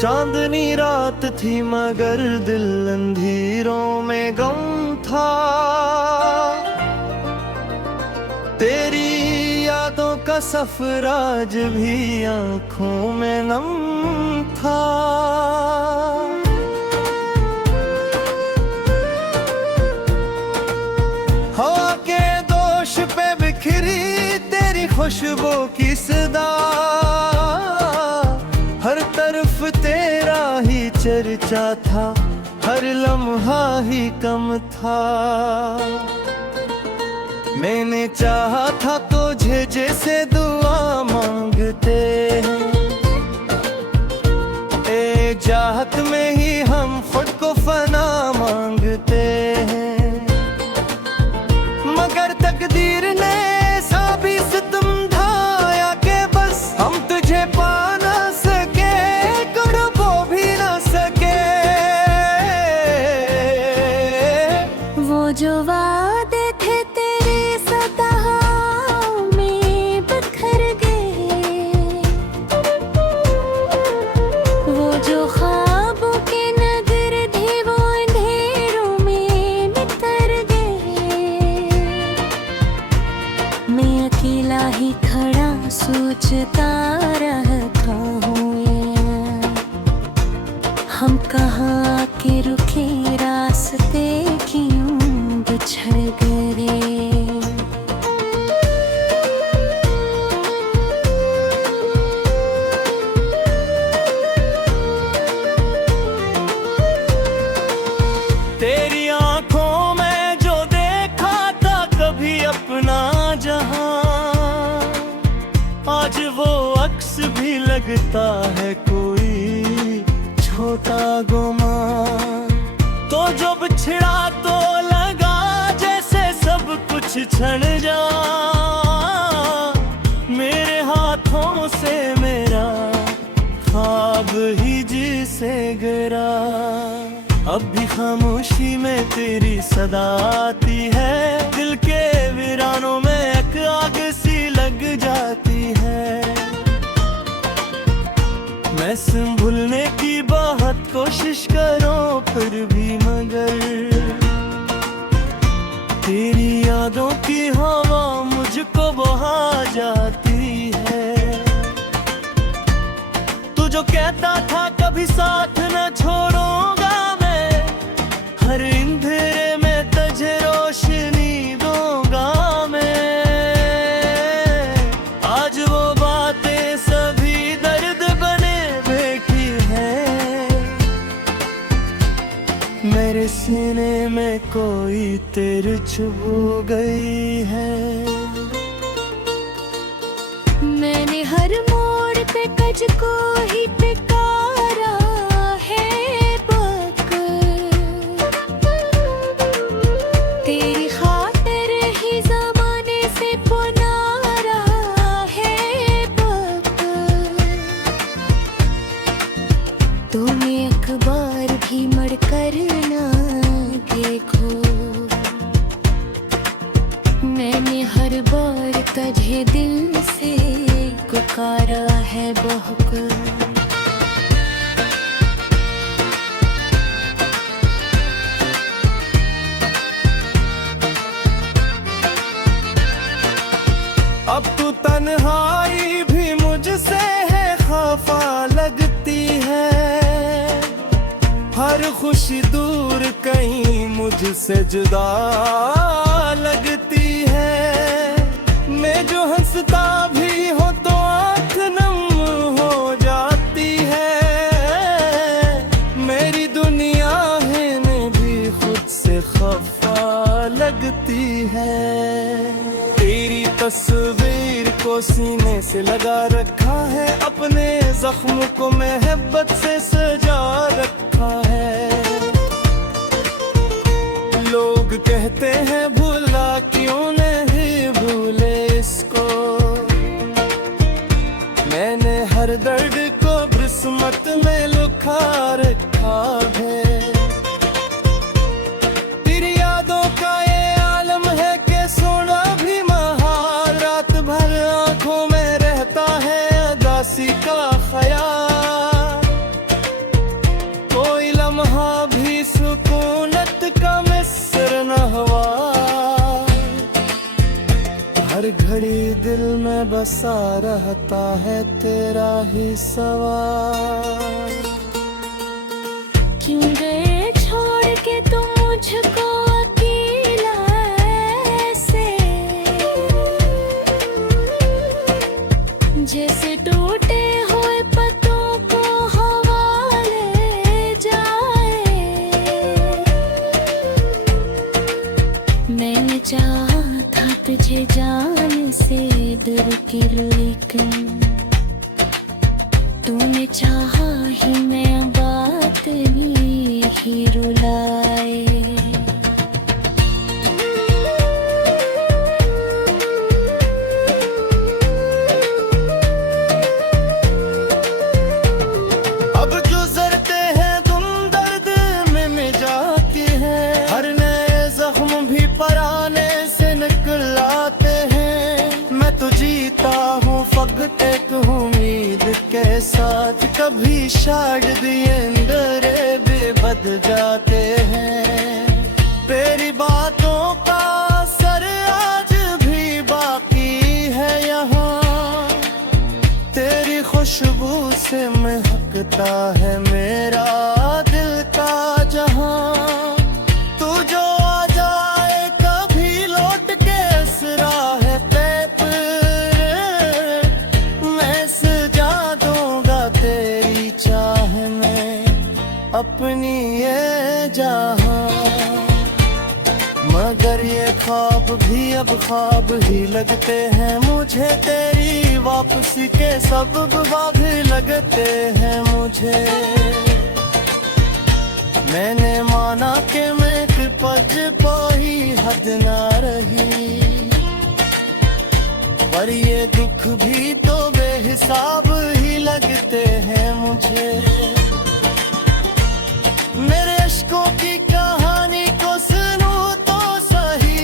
चांदनी रात थी मगर दिल अंधेरों में गम था। तेरी यादों का सफर आज भी आंखों में नम था। हवा के दोष पे बिखरी तेरी खुशबू की सदा, हर तरफ तेरा ही चर्चा था, हर लम्हा ही कम था। मैंने चाहा था तुझे जैसे दुआ मांगते हैं, ए चाहत में ही हम खुद को फना मांगते हैं। मगर तकदीर ने ऐसा भी सितम ढाया कि बस हम तुझे पा ना सके, कड़बो भी ना सके। वो जो वादे थे तेरे सदाओं में बिखर गए, वो जो ख्वाबों के नगर थे वो अंधेरों में बिखर गए। मैं अकेला ही खड़ा सोचता रहता हूँ, हम कहाँ के रुके रास्ते क्यों बिछड़ गए। तेरी आंखों में जो देखा था कभी अपना जहां, आज वो अक्स भी लगता है कोई छोटा गुमान। तो जो बिछड़ा तो लगा जैसे सब कुछ छन जा, मेरे हाथों से मेरा ख्वाब ही जिसे गिरा। अब भी खामोशी में तेरी सदा आती है, दिल के वीरानों में एक आग सी लग जाती है। मैं संभलने की बहुत कोशिश करूं फिर भी मगर तेरी यादों की हवा मुझको बहा जाती है। तू जो कहता था कभी साथ न छोड़ूंगा मैं, हर अंधेरे में तुझे रोशनी दूंगा मैं। आज वो बातें सभी दर्द बने बैठी हैं, मेरे सीने में कोई तेरे छू गई है। मैंने हर मोड़ पे तुझको ही पुकारा है बक, तेरी खातिर ही ज़माने से पुकारा है बक। तूने एक बार भी मर कर ना देखो, मैंने हर बार तुझे दिल से पुकारा है बहक। अब तू तन्हाई भी मुझसे है खफा लगती है, हर खुशी दूर कहीं मुझसे जुदा लगती है। मैं जो हंसता भी हो तो आँख नम हो जाती है, मेरी दुनिया है ने भी खुद से खफा लगती है। तेरी तस्वीर को सीने से लगा रखा है, अपने जख्म को मोहब्बत से सजा रखा है। लोग कहते हैं भूला क्यों नहीं भूले इसको, मैंने हर दर्द को किस्मत में लुका रखा है। तेरी यादों का ये आलम है कि सोना भी महाल, रात भर आंखों में रहता है उदासी का ख्याल। दिल में बसा रहता है तेरा ही सवाल। क्यों गए छोड़ के तुम मुझको अकेला ऐसे, जैसे टूटे हुए पत्तों को हवा ले जाए। मैंने चाहा था तुझे जान से डर के, लेकिन तूने चाहा ही मैं बात ही रुलाए। अब गुजरते हैं तुम दर्द में जाते हैं, हर नए जख्म भी पराने से निकल आते हैं। मैं तो जीता हूँ फकत एक उम्मीद के साथ, कभी शायद दिए अंदरे बेबद जाते हैं। तेरी बातों का असर आज भी बाकी है यहाँ, तेरी खुशबू से महकता है मेरा दिल का जहां। तू जो आ जाए कभी लौट के इस राह पे, मैं सजा दूंगा तेरी चाह में अपनी ये जहां। मगर ये ख्वाब भी अब ख्वाब ही लगते हैं मुझे, तेरी वापसी के सबब बाध लगते हैं मुझे। मैंने माना कि मैं पज पाई हद ना रही, पर ये दुख भी तो बेहिसाब ही लगते हैं मुझे। मेरे अश्कों की कहानी को सुनूं तो सही,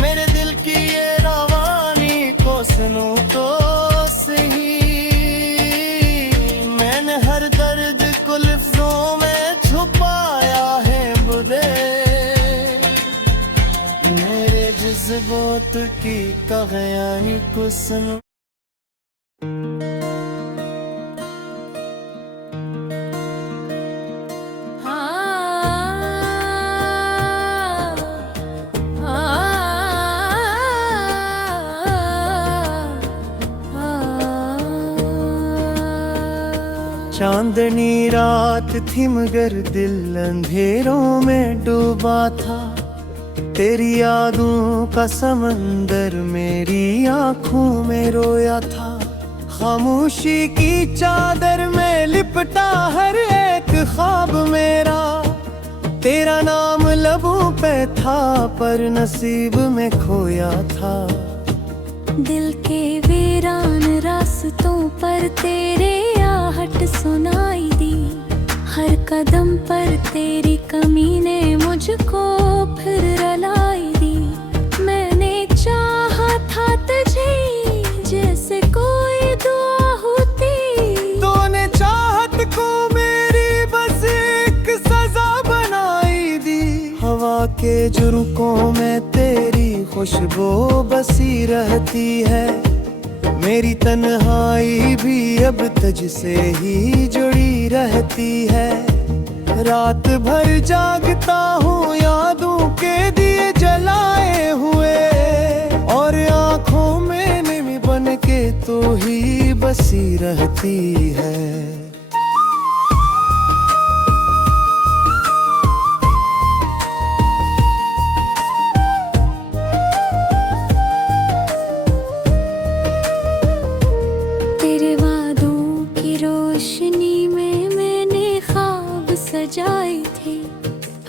मेरे दिल की ये रवानी को सुनूं तो सही। मैंने हर दर्द को लफ्जों में छुपाया है बुदे, मेरे जज्बात की कहानी को सुनूं। चांदनी रात थी मगर दिल अंधेरों में डूबा था, तेरी यादों का समंदर मेरी आंखों में रोया था। खामोशी की चादर में लिपटा हर एक ख्वाब मेरा, तेरा नाम लबों पे था पर नसीब में खोया था। दिल के वीरान रास्तों पर तेरे आहट सुनाई दी, हर कदम पर तेरी कमी ने मुझको फिर रुलाई दी। मैंने चाहा था तुझे जैसे कोई दुआ होती, तूने चाहत को मेरी बस एक सजा बनाई दी। हवा के झुरकों में तेरी खुशबू बसी रहती है, मेरी तन्हाई भी अब तुझसे ही जुड़ी रहती है। रात भर जागता हूँ यादों के दिए जलाए हुए, और आँखों में नमी बन के तू ही बसी रहती है। सजाई थी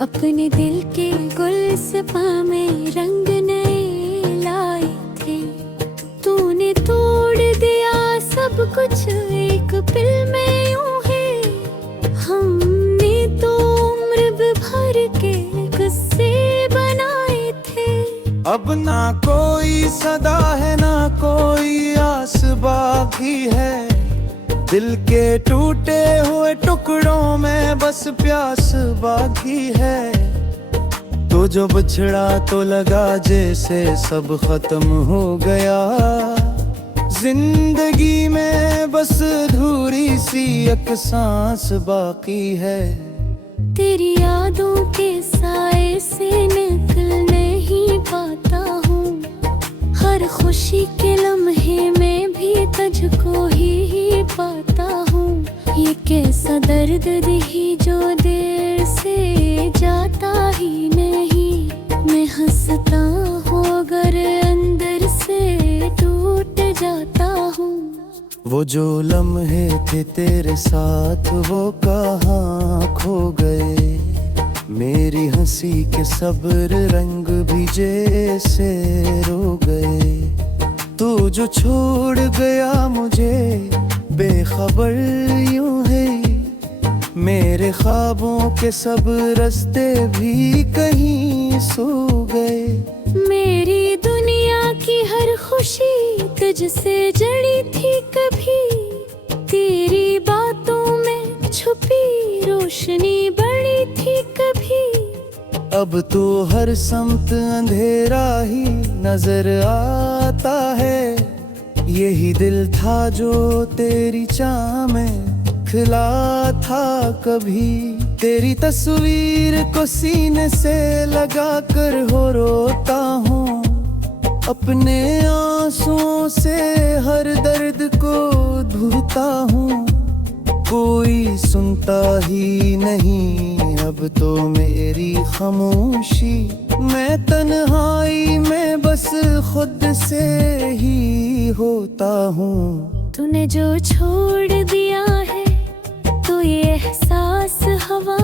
अपने दिल के गुलसिफा में रंग नए लाई थे। तूने तोड़ दिया सब कुछ एक पल में यूं है, हमने तो उम्र भर के किस्से बनाए थे। अब ना कोई सदा है ना कोई आस बाकी है, दिल के टूटे हुए टुकड़ों में बस प्यास बाकी है। तो जो बिछड़ा तो लगा जैसे सब खत्म हो गया, जिंदगी में बस अधूरी सी एक सांस बाकी है। तेरी यादों के साए से निकल नहीं पाता हूँ। हर खुशी के लम्हे में भी तुझको ही पाता हूँ। ये कैसा दर्द ही जो देर से जाता ही नहीं। मैं हंसता हूँ अगर अंदर से टूट जाता हूँ। वो जो लम्हे थे तेरे साथ वो कहाँ खो गए। मेरी हंसी के सब्र रंग भी जैसे रो गए। तू जो छोड़ गया मुझे बेखबर यूं है। मेरे ख्वाबों के सब रास्ते भी कहीं सो गए। मेरी दुनिया की हर खुशी तुझसे जड़ी थी कभी। तेरी बातों में छुपी रोशनी बड़ी थी कभी। अब तो हर समत अंधेरा ही नजर आता है। यही दिल था जो तेरी चाह में खिला था कभी। तेरी तस्वीर को सीने से लगा कर हो रोता हूँ। अपने आंसुओं से हर दर्द को धुलता हूँ। कोई सुनता ही नहीं अब तो मेरी खामोशी। मैं तन्हाई में बस खुद से ही होता हूँ। तूने जो छोड़ दिया है तो ये एहसास हवा।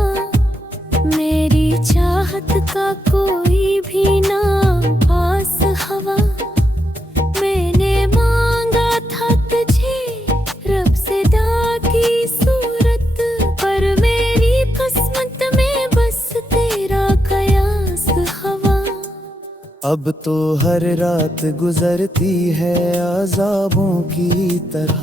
मेरी चाहत का कोई भी ना पास हवा। मैंने मांगा था तुझे रब से डाकी सूरत। पर मेरी किस्मत में बस तेरा कयास हवा। अब तो हर रात गुजरती है अज़ाबों की तरह।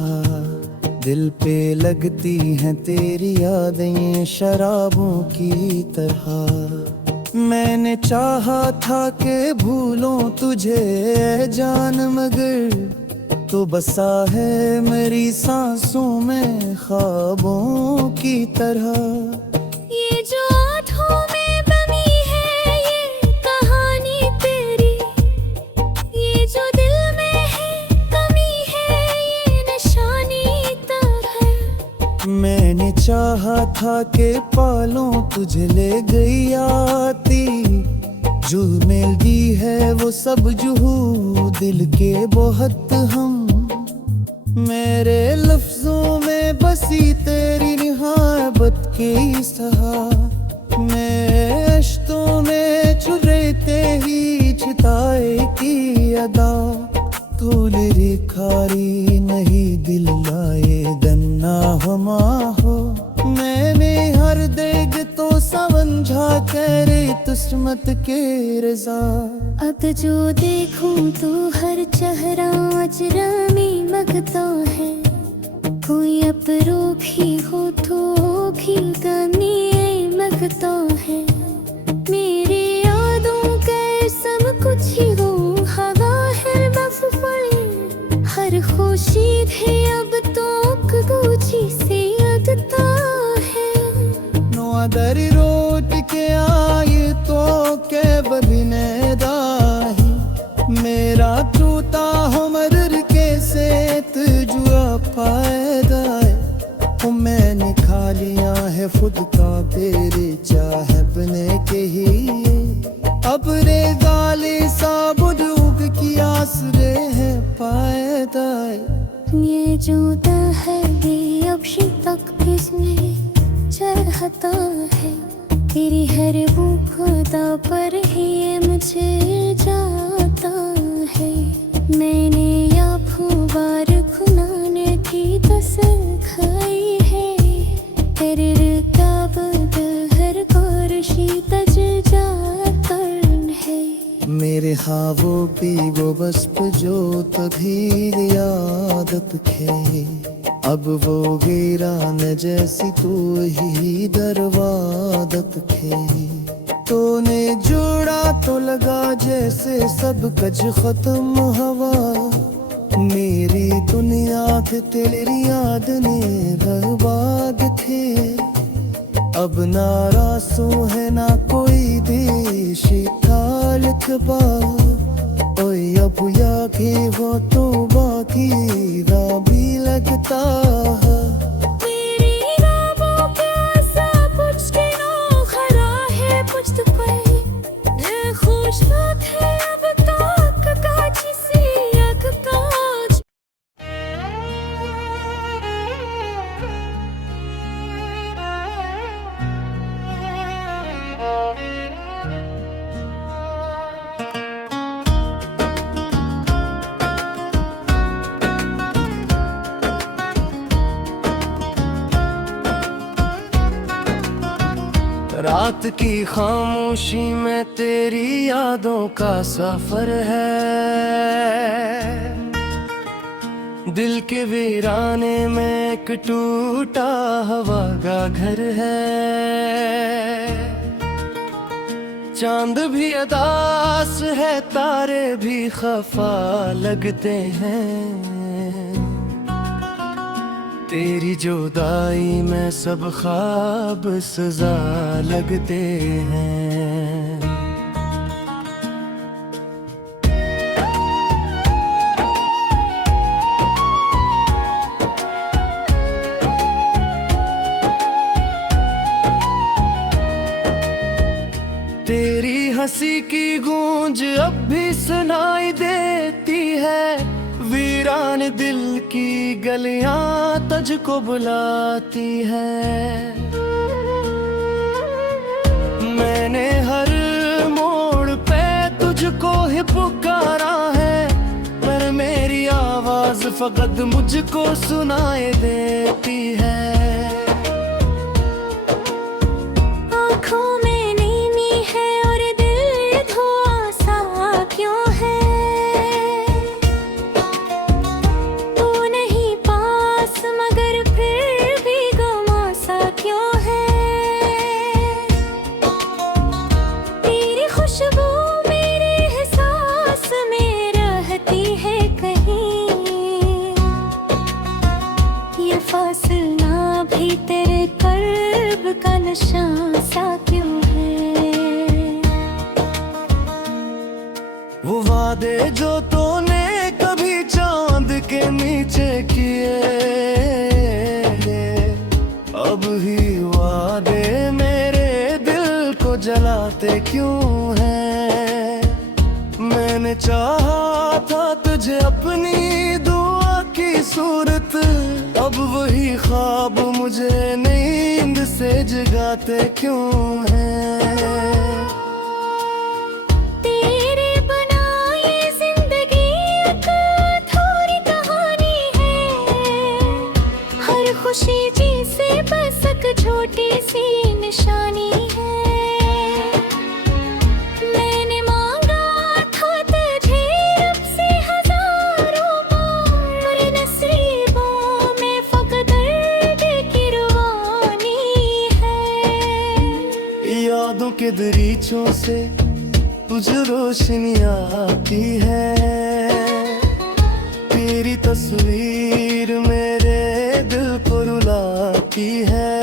दिल पे लगती हैं तेरी यादें शराबों की तरह। मैंने चाहा था कि भूलूं तुझे जान मगर तो बसा है मेरी सांसों में ख्वाबों की तरह। ये जो आँखों में बनी है ये कहानी तेरी। ये जो दिल में है कमी है ये निशानी तरह। मैंने चाहा था कि पालों तुझे ले गई आती। जो मिल दी है वो सब जुहू दिल के बहुत हम। मेरे लफ्जों में बसी तेरी निहाबत की सहा। मेरे अश्तों में चुरते ही चिताए की अदा। तूने रिखारी नहीं दिल लाए गन्ना हमा हो। मैंने हर देग तो समझा करे किस्मत के रजा। अब जो देखूं तो हर चेहरा अजरामी लगता है। कोई अपरो भी हो तो भी गमी लगता है। मेरी यादों का सब कुछ ही हो हवा है बस पड़े। हर खुशी थे अब तो कुछ से लगता है। नोआदर रोट के आए तो के बबिने दाही। मेरा टूटा हो मदर के से तुझा फायदा है। मैंने खा लिया है खुद का तेरे चाहने के ही। अब रे गाले साबुद उग की आसरे है फायदा है। ये जूता है ये अब तक इसमें चाहता है। तेरी हर वो खुदा पर ही ये मुझे जाता है। मैंने याफू बार खुनाने की कसम खाई है। तेरे रकाब हर कोरशी तज जातन है। मेरे हावो पी वो बस्प जो तधीर आदत खे। अब वो गिरा न जैसी तू ही दरवादत खे। तूने जोड़ा तो लगा जैसे सब कुछ खत्म हवा। मेरी दुनिया थे तेरी याद ने बर्बाद थे। अब ना रासू है ना कोई देश लिखबा। ओए अब याके वो तो बाकी रा भी लगता है। मेरी राहों पे आसा कुछ दिनों खरा है कुछ तो कोई ये खुश बात है अब तक काची सी अग काज। रात की खामोशी में तेरी यादों का सफर है। दिल के वीराने में एक टूटा हवा का घर है। चांद भी अदास है तारे भी खफा लगते हैं। तेरी जुदाई में सब ख्वाब सजा लगते हैं। तेरी हंसी की गूंज अब भी सुनाई देती है। वीरान दिल की गलियां तुझको बुलाती है। मैंने हर मोड़ पे तुझको ही पुकारा है, पर मेरी आवाज फकत मुझको सुनाई देती है। फासला भी तेरे कर्ब का निशान सा क्यों है। वो वादे जो तूने कभी चांद के नीचे किए, अब ही वादे मेरे दिल को जलाते क्यों हैं। मैंने चाहा था तुझे अपनी दुआ की सूरत, अब वही ख्वाब मुझे नींद से जगाते क्यों हैं। तेरे बिना ये जिंदगी एक थोड़ी कहानी है। हर खुशी जी से बस एक छोटी सी निशानी है। यादों के दरीचों से तुझ रोशनी आती है। तेरी तस्वीर मेरे दिल को रुलाती है।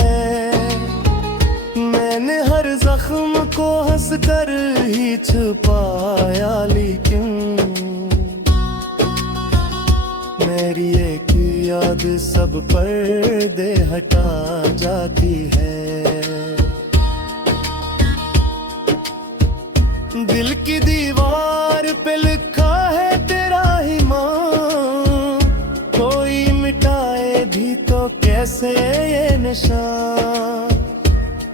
मैंने हर जख्म को हंस कर ही छुपाया, लेकिन मेरी एक याद सब पर्दे हटा जाती है। दिल की दीवार पे लिखा है तेरा ही नाम, कोई मिटाए भी तो कैसे ये निशान।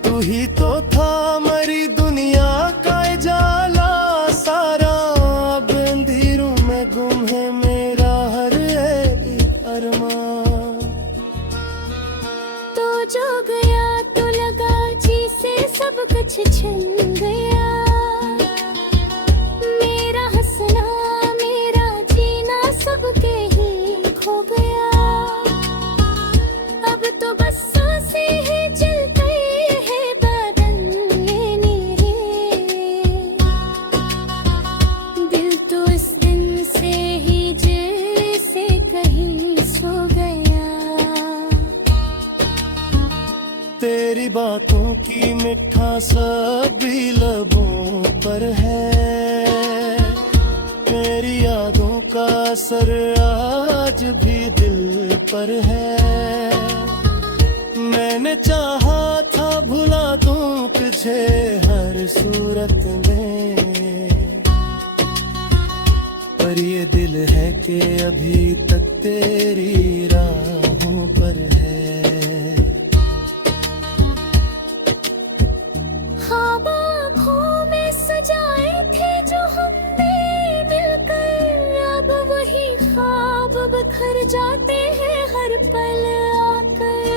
तू ही तो था मरी दुनिया का जाला सारा, अब अंधेरों में गुम है मेरा हर एक अरमान। तो जो गया तो लगा जी से सब कुछ छिन गया। तेरी बातों की मिठास भी लबों पर है, तेरी यादों का असर आज भी दिल पर है। मैंने चाहा था भुला दूं तुझे हर सूरत में, पर ये दिल है कि अभी तक तेरी राहों पर है। ख्वाब आँखों में सजाए थे जो हमने मिलकर, अब वही ख्वाब बिखर जाते हैं हर पल आकर।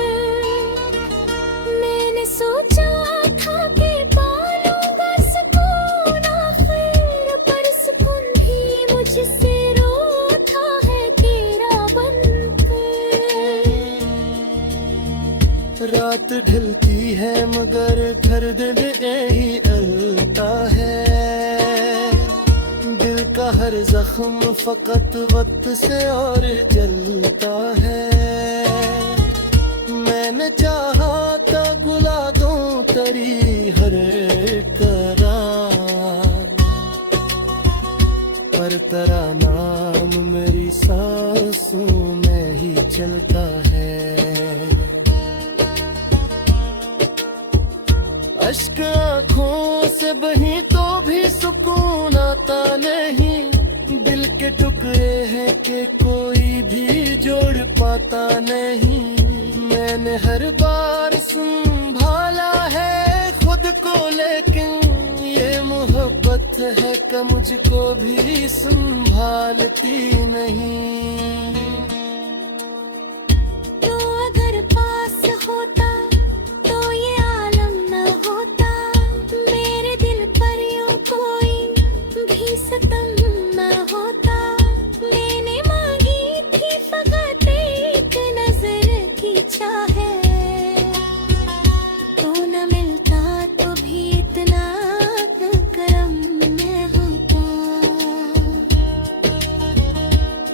मैंने सोचा था कि पालूंगा सुकून आखिर, पर सुकून भी मुझसे रूठा है तेरा बनकर। रात ढलती है मगर घर दिल ही अलता है, दिल का हर जख्म फकत वक्त से और जलता है। मैंने चाहा था गुला दूं तेरी हर करार, पर तेरा नाम मेरी सांसों में ही चलता है। अश्क आँखों से बही तो भी सुकून आता नहीं, दिल के टुकड़े हैं कि कोई भी जोड़ पाता नहीं। मैंने हर बार संभाला है खुद को, लेकिन ये मोहब्बत है कि मुझको भी संभालती नहीं। तो अगर पास होता तो ये आलम न होता, मेरे दिल पर यूं कोई भी सितम न होता। मैंने मांगी थी फकत एक नजर की चाहत, तो न मिलता तो भी इतना करम न होता।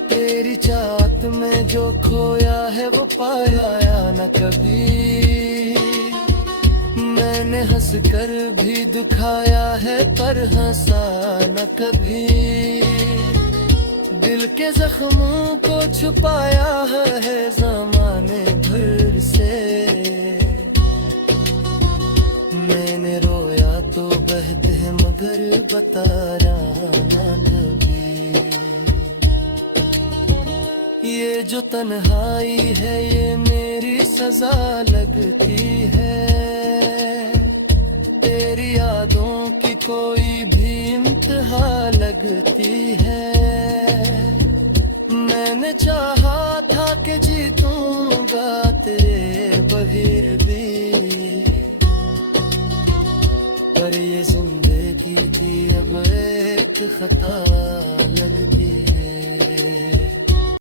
तेरी चाहत में जो खोया है वो पाया न कभी, मैंने हंस कर भी दुखाया है पर हंसा न कभी। दिल के जख्मों को छुपाया है जमाने भर से, मैंने रोया तो बहते हैं मगर बताया ना कभी। ये जो तन्हाई है ये मेरी सजा लगती है, तेरी यादों की कोई भी इंतहा लगती है। मैंने चाहा था कि जीतूंगा तेरे बगैर भी, पर ये जिंदगी थी अब एक खता लगती